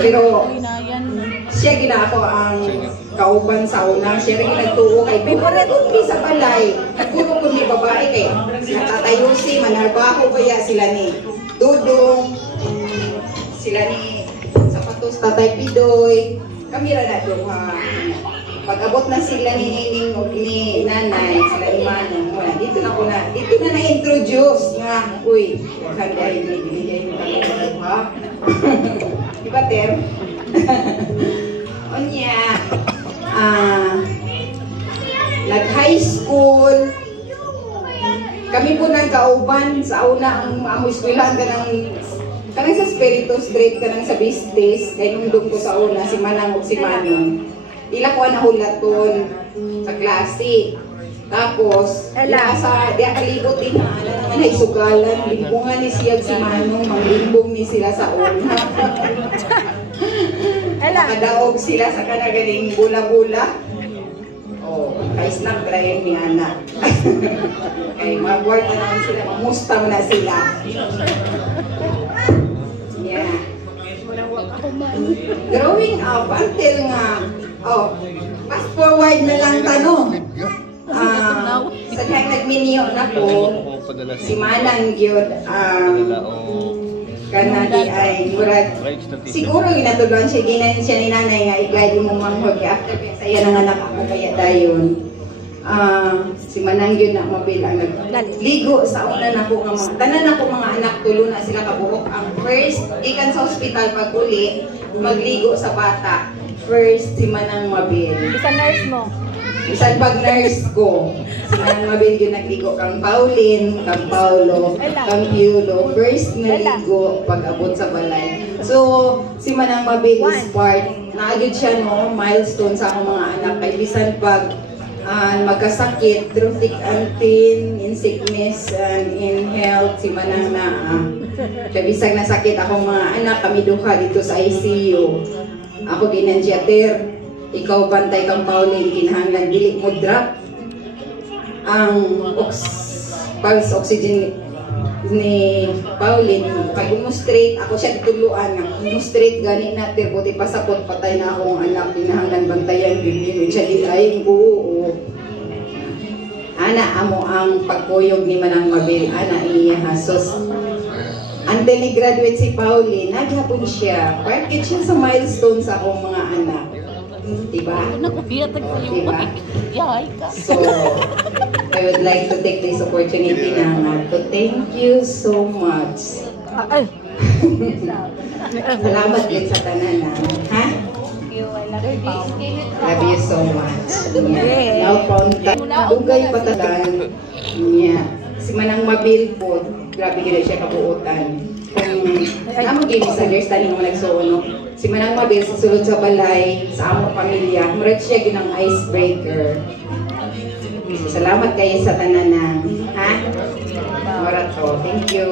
Pero siya gina ako ang kauban sa una. Siya rin nagtuo kay Buhay sa balay. Nagturo ko ni babae kay natatayusi, manarbaho kaya sila ni Dudong, sila ni Sapatos, Tatay Pidoy. Kami rin na doon ha. Pag-abot na sila ni Nining o ni Nanay, sila ni Manong, dito na na-introduce nga, uy, kanday, binigay mo kami ha? Diba, Ter? Onya, nag-high school, kami po nagkauban sa una ang eskwelahan kanang sa Espiritu Street, kanang sa business, kaya nung doon ko sa una, si Manang o si Manong. Ila ko nahulaton sa klase. Tapos, di akalibot din na, naman ay sugalan, limbungan ni siyag si Manong, manglimbong ni sila sa una. Makadaog sila sa kanagaling bula-bula. Oh, kay snap drayon ni anak. Kay mag-work na naman sila, mamusta mo na sila. Yeah. Growing up until nga, fast forward na lang tanong. Sa kaya nagminiyo na po, si Manang Gyud, kanadi ay murag, siguro ginatuluan siya, ginanin siya ni nanay nga, i-guide mo manghod, after saya ng anak ako kaya dayon. Si Manang Gyud na mabilang nagligo sa una na po nga tanan na po mga anak tulo na sila kabuok. Ang first, ikan sa hospital pag uli, magligo sa bata. First, si Manang Mabil. Isa nurse mo? Isang pag-nurse ko. Si Manang Mabil yung nagligo kang Pauline, kang Paulo, kang Piolo. First naligo pag-abot sa balay. So, si Manang Mabil is part. Naagad siya no, milestone sa akong mga anak. Kay bisan pag magkasakit, through thick and thin, in sickness and in health, si Manang na. Kaya bisag nasakit akong mga anak, kami duha dito sa ICU. Ako ginandiater, ikaw bantay kang Pauline, kinahanglan dili mo drop ang pulse oxygen ni Pauline. Pag umustrate, ako siya dituluan nga, umustrate gani natin, buti pasapot, patay na akong anak, kinahanglan bantayan, bibigyan siya dilayin ko. Ana, amo ang pagkuyog ni Manang Mabil, ana iya hasos. Until ni-graduate si Pauline, naghapon siya. Parkit siya sa milestone sa akong mga anak. Diba? Diba? So, I would like to take this opportunity na to thank you so much. Salamat din sa tanan na. Ha? Love you so much. Yeah. Now, punta. Dugay patalan. Yeah. Si Manang Mabil po, grabe gina siya kabuutan. Kung naman game misunderstanding mo nagsuuno, si Manang Mabil sa sulod sa balay, sa among pamilya, murag siya ginang icebreaker. Salamat kayo sa tanan na, ha? Mara to. Thank you.